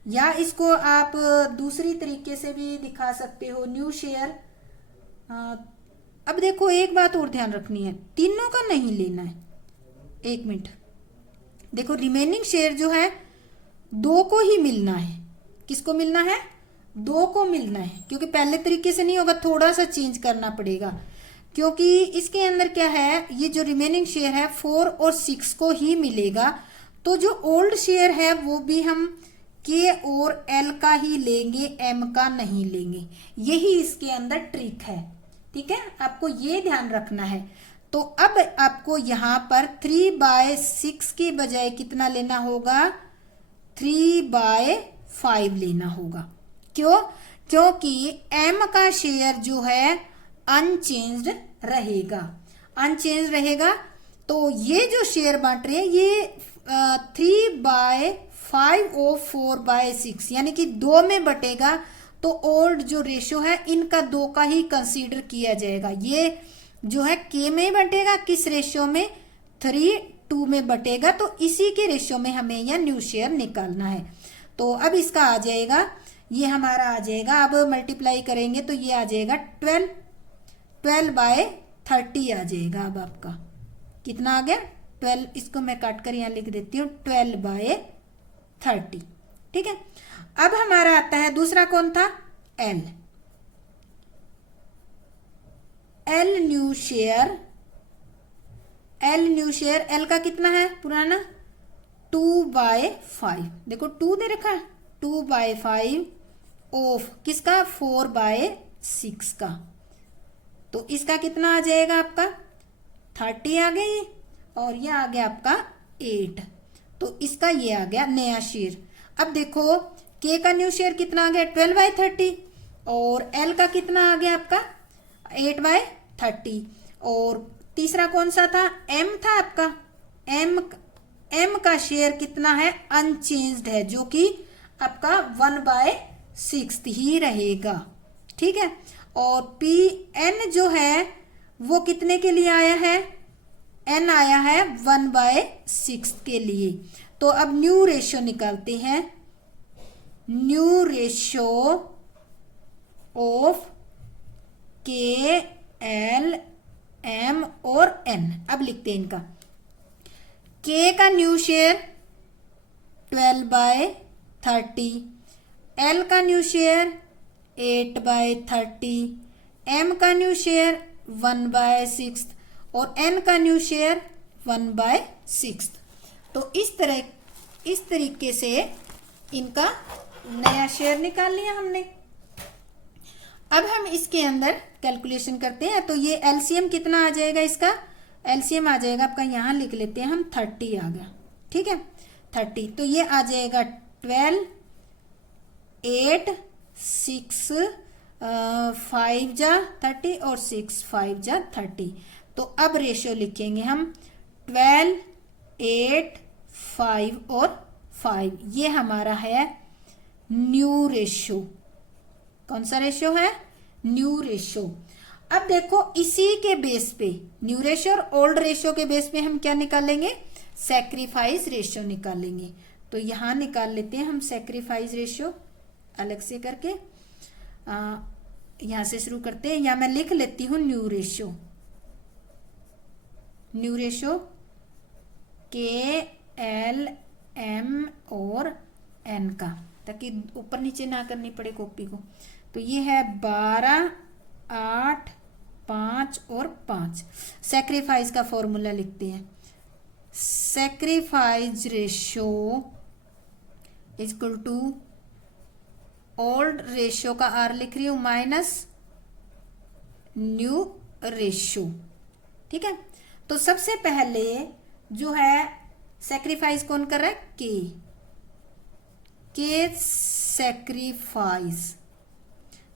या इसको आप दूसरी तरीके से भी दिखा सकते हो, न्यू शेयर। अब देखो एक बात और ध्यान रखनी है, तीनों का नहीं लेना है, एक मिनट देखो, रिमेनिंग शेयर जो है 2 को ही मिलना है। किसको मिलना है? 2 को मिलना है, क्योंकि पहले तरीके से नहीं होगा, थोड़ा सा चेंज करना पड़ेगा, क्योंकि इसके अंदर क्या है, ये जो रिमेनिंग शेयर है 4 और 6 को ही मिलेगा। तो जो ओल्ड शेयर है वो भी हम के और एल का ही लेंगे, एम का नहीं लेंगे। यही इसके अंदर ट्रिक है, ठीक है, आपको ये ध्यान रखना है। तो अब आपको यहाँ पर 3/6 के बजाय कितना लेना होगा, 3/5 लेना होगा। क्यों? क्योंकि एम का शेयर जो है अनचेंज्ड रहेगा, तो ये जो शेयर बांट रहे हैं ये 3/5 और 4/6, यानी कि 2 में बटेगा। तो ओल्ड जो रेशो है इनका 2 का ही कंसीडर किया जाएगा। ये जो है के में बटेगा, किस रेशियो में, 3:2 में बटेगा, तो इसी के रेशियो में हमें यह न्यू शेयर निकालना है। तो अब इसका आ जाएगा, ये हमारा आ जाएगा, अब मल्टीप्लाई करेंगे तो ये आ जाएगा 12/30 आ जाएगा। अब आपका कितना आ गया 12, इसको मैं काट कर यहाँ लिख देती हूँ 12/30, ठीक है। अब हमारा आता है दूसरा, कौन था, एल न्यू शेयर। एल का कितना है पुराना 2/5, देखो 2 दे रखा है, 2/5 ऑफ किसका 4/6 का, तो इसका कितना आ जाएगा आपका 30 आ गई, और ये आ गया आपका 8, तो इसका ये आ गया नया शेयर। अब देखो के का न्यू शेयर कितना आ गया 12/30, और एल का कितना आ गया आपका 8/30, और तीसरा कौन सा था, एम था आपका, एम का शेयर कितना है, अनचेंज्ड है, जो कि आपका 1/6 ही रहेगा, ठीक है। और पी एन जो है वो कितने के लिए आया है, एन आया है 1/6 के लिए। तो अब न्यू रेशियो निकालते हैं, न्यू रेशियो ऑफ के एल एम और एन। अब लिखते हैं इनका, के का न्यू शेयर 12/30, एल का न्यू शेयर 8/30, एम का न्यू शेयर 1/6 और एन का न्यू शेयर 1/6। तो इस तरीके से इनका नया शेयर निकाल लिया हमने। अब हम इसके अंदर कैलकुलेशन करते हैं, तो ये एलसीएम कितना आ जाएगा, इसका एलसीएम आ जाएगा आपका, यहाँ लिख लेते हैं हम 30 आ गया, ठीक है 30, तो ये आ जाएगा 12, 8, 6, 5 जा 30 और 6 5 जा 30। तो अब रेशियो लिखेंगे हम 12, 8, 5 और 5, ये हमारा है न्यू रेशियो। कौन सा रेशियो है, न्यू रेशो। अब देखो इसी के बेस पे न्यू रेशो और ओल्ड रेशो के बेस पे हम क्या निकालेंगे, सैक्रिफाइस रेशो निकालेंगे। तो यहां निकाल लेते हैं हम सैक्रिफाइस रेशो अलग से करके, यहां से शुरू करते हैं, या मैं लिख लेती हूं new ratio, new ratio KLM और N का, ताकि ऊपर नीचे ना करनी पड़े कॉपी को। तो ये है 12, 8, 5 और 5। सैक्रिफाइस का फॉर्मूला लिखते हैं, sacrifice ratio equal to old ratio का R लिख रही हूं माइनस न्यू रेशो। ठीक है, तो सबसे पहले जो है सैक्रिफाइस कौन कर रहा है, के सैक्रिफाइस,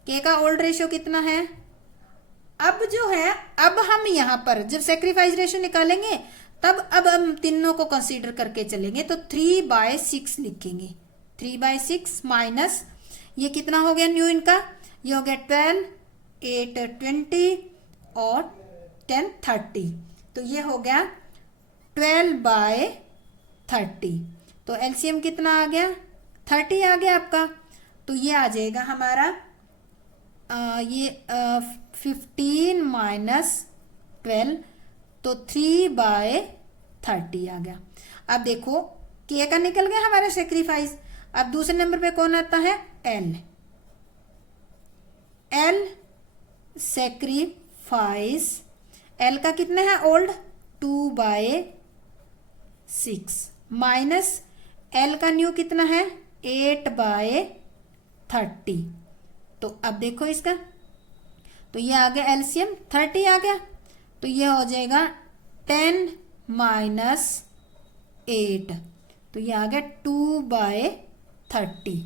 के का ओल्ड रेशो कितना है। अब जो है, अब हम यहां पर जब सैक्रिफाइस रेशो निकालेंगे तब अब हम तीनों को कंसीडर करके चलेंगे, तो 3/6 लिखेंगे, 3/6 माइनस ये कितना हो गया न्यू इनका, ये हो गया 12, 8, 20 और 10, 30। तो ये हो गया 12/30। तो एलसीएम कितना आ गया, 30 आ गया आपका। तो ये आ जाएगा हमारा 15 माइनस 12, तो 3/30 आ गया। अब देखो के का निकल गया हमारा सैक्रिफाइस। अब दूसरे नंबर पे कौन आता है, एल सैक्रिफाइस, एल का कितना है ओल्ड, 2/6 माइनस एल का न्यू कितना है, 8/30। तो अब देखो इसका, तो ये आ गया एलसीएम 30 आ गया। तो ये हो जाएगा 10 माइनस 8, तो ये आ गया 2/30,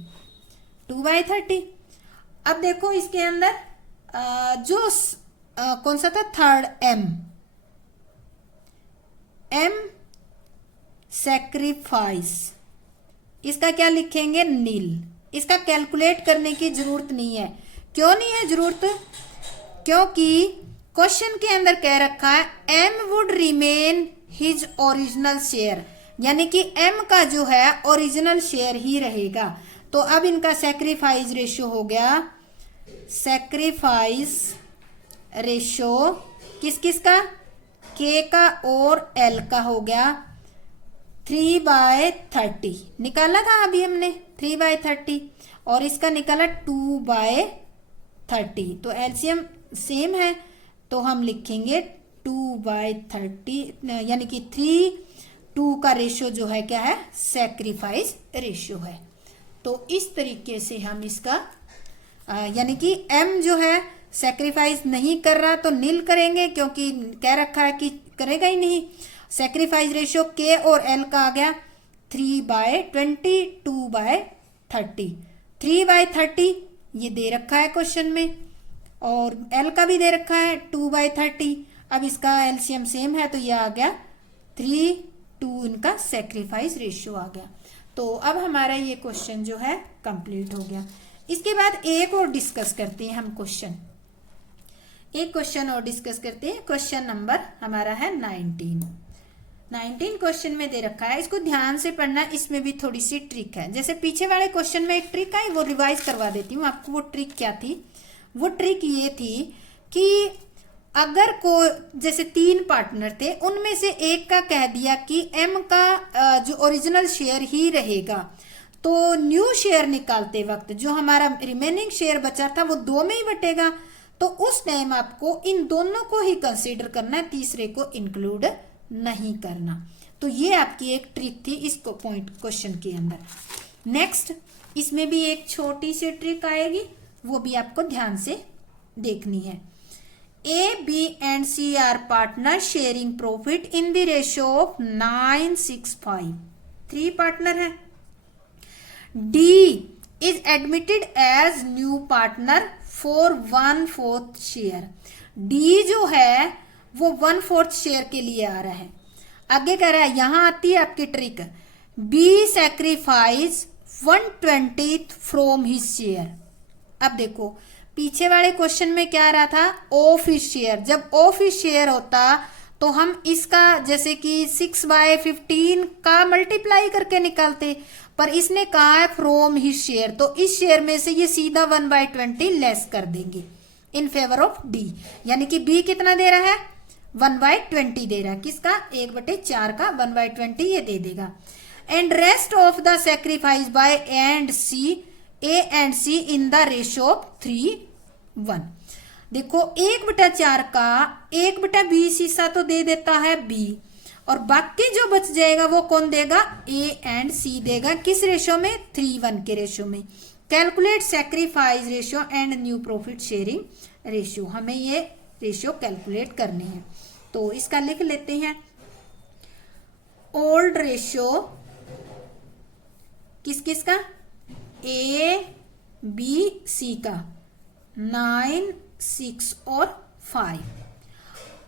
2/30। अब देखो इसके अंदर जो कौन सा था, थर्ड एम सैक्रिफाइस, इसका क्या लिखेंगे, नील। इसका कैलकुलेट करने की जरूरत नहीं है। क्यों नहीं है जरूरत, क्योंकि क्वेश्चन के अंदर कह रखा है M would remain his original share, यानी कि एम का जो है ओरिजिनल शेयर ही रहेगा। तो अब इनका सैक्रिफाइस रेशियो हो गया, सैक्रिफाइस रेशियो किस किस का, के का और एल का हो गया 3/30 निकाला था अभी हमने 3/30, और इसका निकाला 2/30। तो एलसीएम सेम है, तो हम लिखेंगे 2/30, यानी कि 3:2 का रेशियो जो है क्या है, सैक्रिफाइस रेशियो है। तो इस तरीके से हम इसका यानी कि एम जो है सैक्रिफाइस नहीं कर रहा तो नील करेंगे, क्योंकि कह रखा है कि करेगा ही नहीं। सैक्रिफाइस रेशियो के और एल का आ गया 3/20, 2/30, 3/30 ये दे रखा है क्वेश्चन में, और एल का भी दे रखा है 2/30। अब इसका एलसीएम सेम है, तो ये आ गया 3:2, इनका सैक्रिफाइस रेशियो आ गया। तो अब हमारा ये क्वेश्चन जो है कंप्लीट हो गया। इसके बाद एक और डिस्कस करते हैं हम क्वेश्चन, एक क्वेश्चन और डिस्कस करते हैं। क्वेश्चन नंबर हमारा है 19 क्वेश्चन में दे रखा है, इसको ध्यान से पढ़ना, इसमें भी थोड़ी सी ट्रिक है। जैसे पीछे वाले क्वेश्चन में एक ट्रिक आई, वो रिवाइज करवा देती हूँ आपको। वो ट्रिक क्या थी, वो ट्रिक ये थी कि अगर जैसे 3 पार्टनर थे, उनमें से एक का कह दिया कि एम का जो ओरिजिनल शेयर ही रहेगा, तो न्यू शेयर निकालते वक्त जो हमारा रिमेनिंग शेयर बचा था वो 2 में ही बटेगा। तो उस टाइम आपको इन दोनों को ही कंसीडर करना है, तीसरे को इंक्लूड नहीं करना। तो ये आपकी एक ट्रिक थी इस पॉइंट क्वेश्चन के अंदर। नेक्स्ट इसमें भी एक छोटी सी ट्रिक आएगी, वो भी आपको ध्यान से देखनी है। A, B and C are partners sharing profit in the ratio of 9:6:5. 3 partner है। D is admitted as new partner for 1/4 share. D जो है वो 1/4 शेयर के लिए आ रहा है। आगे कह रहा है, यहां आती है आपकी trick, B sacrifice 1/20 from his share. अब देखो पीछे वाले क्वेश्चन में क्या आ रहा था, ऑफ इज शेयर। जब ऑफ इज शेयर होता तो हम इसका जैसे कि 6/15 का मल्टीप्लाई करके निकालते, पर इसने कहा है फ्रॉम हिज शेयर, तो इस शेयर में से ये सीधा 1/20 लेस कर देंगे इन फेवर ऑफ डी। यानी कि बी कितना दे रहा है, 1/20 दे रहा है, किसका, 1/4 का 1/20 ये दे देगा। And rest of the sacrifice by and C, A and C in the ratio of 3:1। देखो 1/4 का 1/20 हिस्सा तो दे देता है बी, और बाकी जो बच जाएगा वो कौन देगा, ए एंड सी देगा। किस रेशियो में, 3:1 के रेशियो में। Calculate sacrifice ratio and new profit sharing ratio, हमें ये रेशियो कैलकुलेट करनी है। तो इसका लिख लेते हैं, ओल्ड रेशियो किस किस का, ए बी सी का, 9, 6 और 5।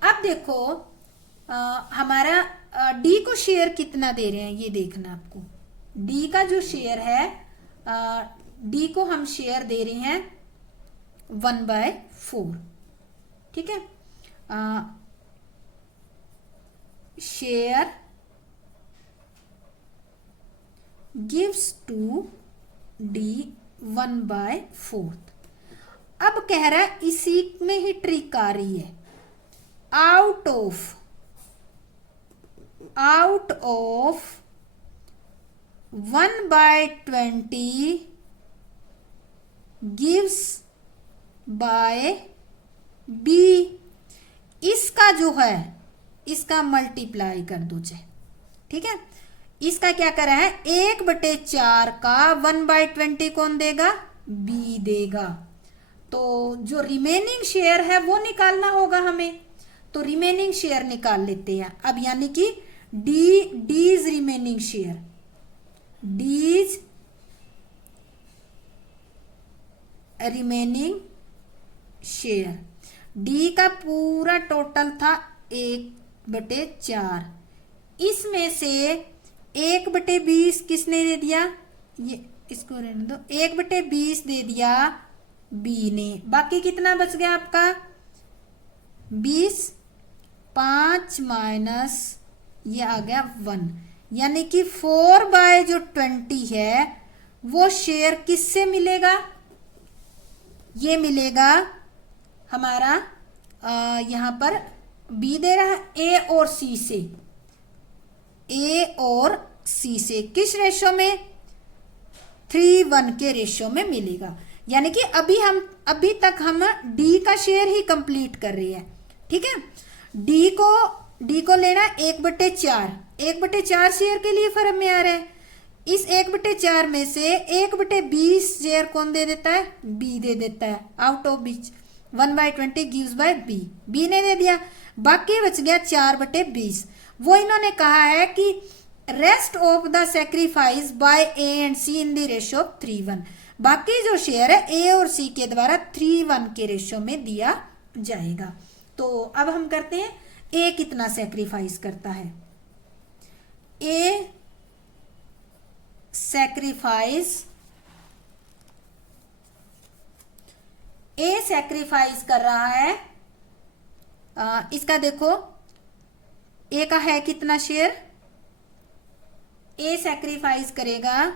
अब देखो हमारा डी को शेयर कितना दे रहे हैं ये देखना आपको। डी का जो शेयर है, डी को हम शेयर दे रहे हैं 1/4, ठीक है। Share gives to D 1/4। अब कह रहा है इसी में ही ट्रिक आ रही है, out of 1/20 gives by B, इसका जो है इसका मल्टीप्लाई कर दो चाहे, ठीक है। इसका क्या करा है, 1/4 का 1/20 कौन देगा, बी देगा। तो जो रिमेनिंग शेयर है वो निकालना होगा हमें, तो रिमेनिंग शेयर निकाल लेते हैं अब। यानी कि डीज रिमेनिंग शेयर, डीज रिमेनिंग शेयर, डी का पूरा टोटल था 1/4, इसमें से 1/20 किसने दे दिया, ये इसको रहने दो, 1/20 दे दिया बी ने। बाकी कितना बच गया आपका, 20, 5 माइनस ये आ गया 1, यानी कि 4/20 है वो शेयर किससे मिलेगा, ये मिलेगा हमारा यहाँ पर बी दे रहा है ए और सी से, ए और सी से किस रेशियो में, 3:1 के रेशियो में मिलेगा। यानी कि अभी तक हम डी का शेयर ही कंप्लीट कर रहे हैं, ठीक है। डी को लेना 1/4, 1/4 शेयर के लिए फर्म में आ रहा है। इस 1/4 में से 1/20 शेयर कौन दे देता है, बी दे देता है। आउट ऑफ बीच 1/20 गिव्स बाय बी, बी ने दे दिया। बाकी बच गया 4/20। वो इन्होंने कहा है कि rest of the sacrifice by A and C in the ratio of 3:1। बाकी जो शेयर है ए और सी के द्वारा 3:1 के रेशियो में दिया जाएगा। तो अब हम करते हैं ए कितना सेक्रीफाइस करता है। ए सेक्रीफाइस कर रहा है, इसका देखो ए का है कितना शेयर, ए सेक्रीफाइस करेगा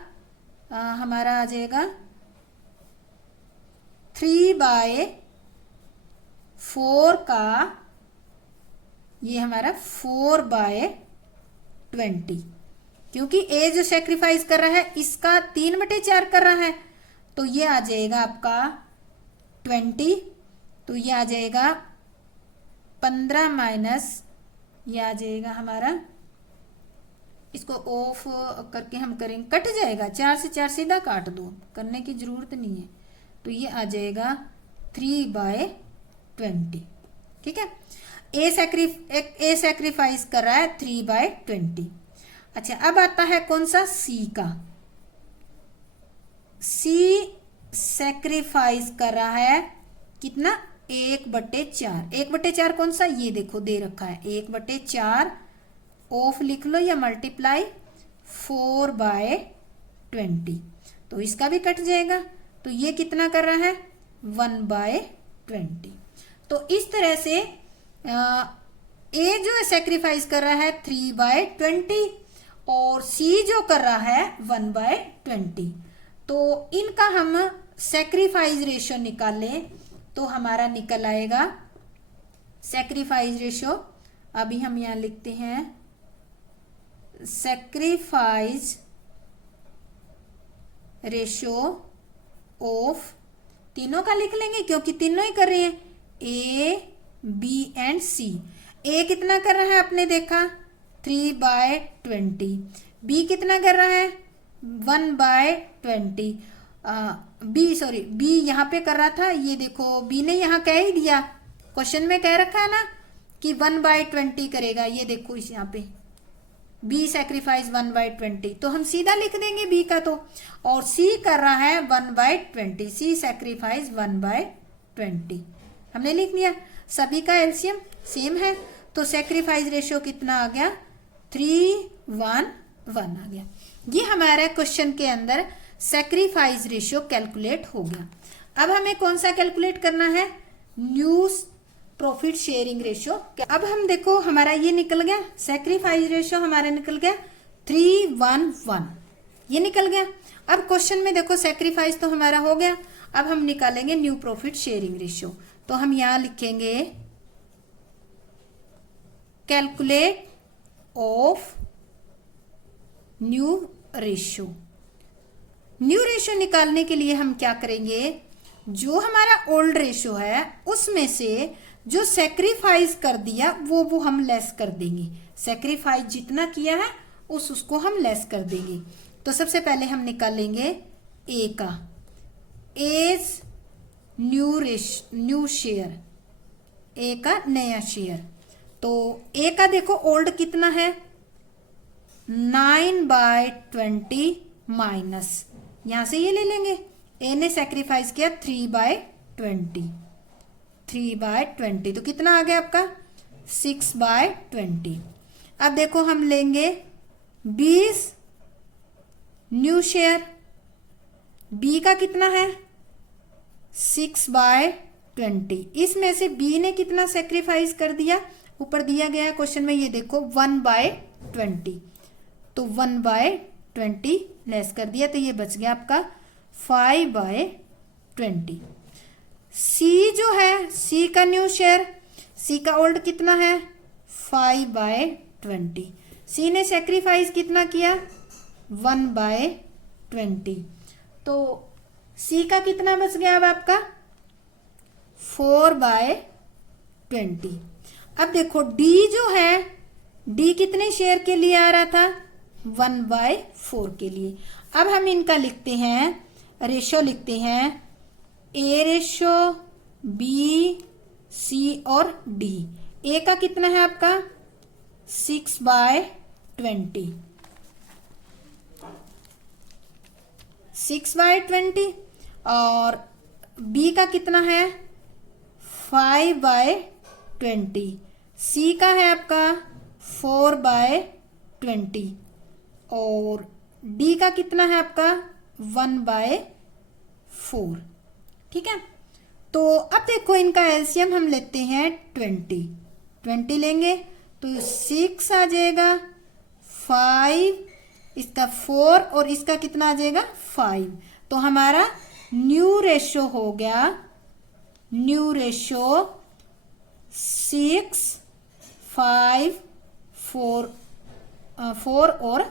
हमारा आ जाएगा 3/4 का, ये हमारा 4/20, क्योंकि ए जो सेक्रीफाइस कर रहा है इसका 3/4 कर रहा है, तो ये आ जाएगा आपका 20, तो ये आ जाएगा 15 माइनस ये आ जाएगा हमारा, इसको ऑफ करके हम करेंगे, कट जाएगा, 4 से 4 सीधा काट दो, करने की जरूरत नहीं है। तो ये आ जाएगा 3/20, ठीक है। ए सेक्रीफाइस कर रहा है 3/20। अच्छा अब आता है कौन सा, सी का। सी सेक्रीफाइस कर रहा है कितना, 1/4। 1/4 कौन सा, ये देखो दे रखा है 1/4, ऑफ लिख लो या मल्टीप्लाई 4/20, तो इसका भी कट जाएगा। तो ये कितना कर रहा है 1/20। तो इस तरह से ए जो है सेक्रीफाइस कर रहा है 3/20 और सी जो कर रहा है 1/20। तो इनका हम सेक्रीफाइस रेशियो निकालें तो हमारा निकल आएगा सेक्रीफाइस रेशियो। अभी हम यहां लिखते हैं सेक्रीफाइस रेशियो ऑफ, तीनों का लिख लेंगे क्योंकि तीनों ही कर रहे हैं, ए बी एंड सी। ए कितना कर रहा है आपने देखा 3/20, बी कितना कर रहा है 1/20, बी यहाँ पे कर रहा था, ये देखो बी ने यहाँ कह ही दिया, क्वेश्चन में कह रखा है ना कि 1/20 करेगा, ये देखो इस यहाँ पे बी सेक्रीफाइस 1/20, तो हम सीधा लिख देंगे बी का। तो और सी कर रहा है 1/20, सी सेक्रीफाइस 1/20 हमने लिख लिया। सभी का एलसीएम सेम है तो सेक्रीफाइस रेशियो कितना आ गया 3:1 आ गया। ये हमारा क्वेश्चन के अंदर सेक्रीफाइस रेशियो कैलकुलेट हो गया। अब हमें कौन सा कैलकुलेट करना है, न्यू प्रॉफिट शेयरिंग रेशियो। अब हम देखो हमारा ये निकल गया सेक्रीफाइस रेशियो, हमारा निकल गया 3:1 ये निकल गया। अब क्वेश्चन में देखो सेक्रीफाइस तो हमारा हो गया, अब हम निकालेंगे न्यू प्रॉफिट शेयरिंग रेशियो। तो हम यहां लिखेंगे calculate of new ratio. New ratio निकालने के लिए हम क्या करेंगे, जो हमारा ओल्ड रेशियो है उसमें से जो सेक्रीफाइस कर दिया वो हम लेस कर देंगे। सेक्रीफाइस जितना किया है उसको हम लेस कर देंगे। तो सबसे पहले हम निकालेंगे ए का, एज न्यू शेयर, ए का नया शेयर। तो ए का देखो ओल्ड कितना है 9/20 माइनस, यहां से ये ले लेंगे, ए ने सेक्रीफाइस किया 3/20 तो कितना आ गया आपका 6/20। अब देखो हम लेंगे 20 न्यू शेयर, बी का कितना है 6/20, इसमें से बी ने कितना सेक्रीफाइस कर दिया, ऊपर दिया गया है क्वेश्चन में, ये देखो 1/20, तो 1/20 लेस कर दिया तो ये बच गया आपका 5/20। सी जो है, सी का न्यू शेयर, सी का ओल्ड कितना है 5/20, सी ने सेक्रीफाइस कितना किया 1/20, तो सी का कितना बच गया अब आपका 4/20। अब देखो डी जो है, डी कितने शेयर के लिए आ रहा था 1/4 के लिए। अब हम इनका लिखते हैं रेशो, लिखते हैं ए रेशो, बी, सी और डी। ए का कितना है आपका 6/20, 6/20 और बी का कितना है 5/20, सी का है आपका 4/20 और डी का कितना है आपका 1/4। ठीक है, तो अब देखो इनका एलसीएम हम लेते हैं 20 लेंगे तो 6 आ जाएगा, 5 इसका 4 और इसका कितना आ जाएगा 5। तो हमारा न्यू रेशो हो गया, न्यू रेशो 6, 5, 4 और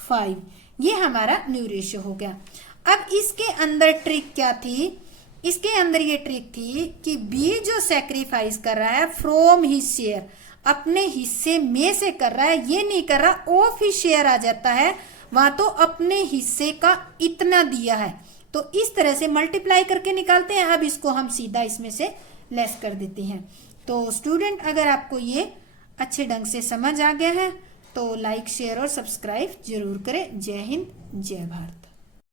5, ये हमारा न्यू रेशियो हो गया। अब इसके अंदर ट्रिक क्या थी, इसके अंदर ये ट्रिक थी कि बी जो सेक्रीफाइस कर रहा है फ्रॉम हिज शेयर, अपने हिस्से में से कर रहा है, ये नहीं कर रहा ऑफ हिज शेयर आ जाता है, वहां तो अपने हिस्से का इतना दिया है, तो इस तरह से मल्टीप्लाई करके निकालते हैं। अब इसको हम सीधा इसमें से लेस कर देते हैं। तो स्टूडेंट अगर आपको ये अच्छे ढंग से समझ आ गया है तो लाइक शेयर और सब्सक्राइब जरूर करें। जय हिंद, जय भारत।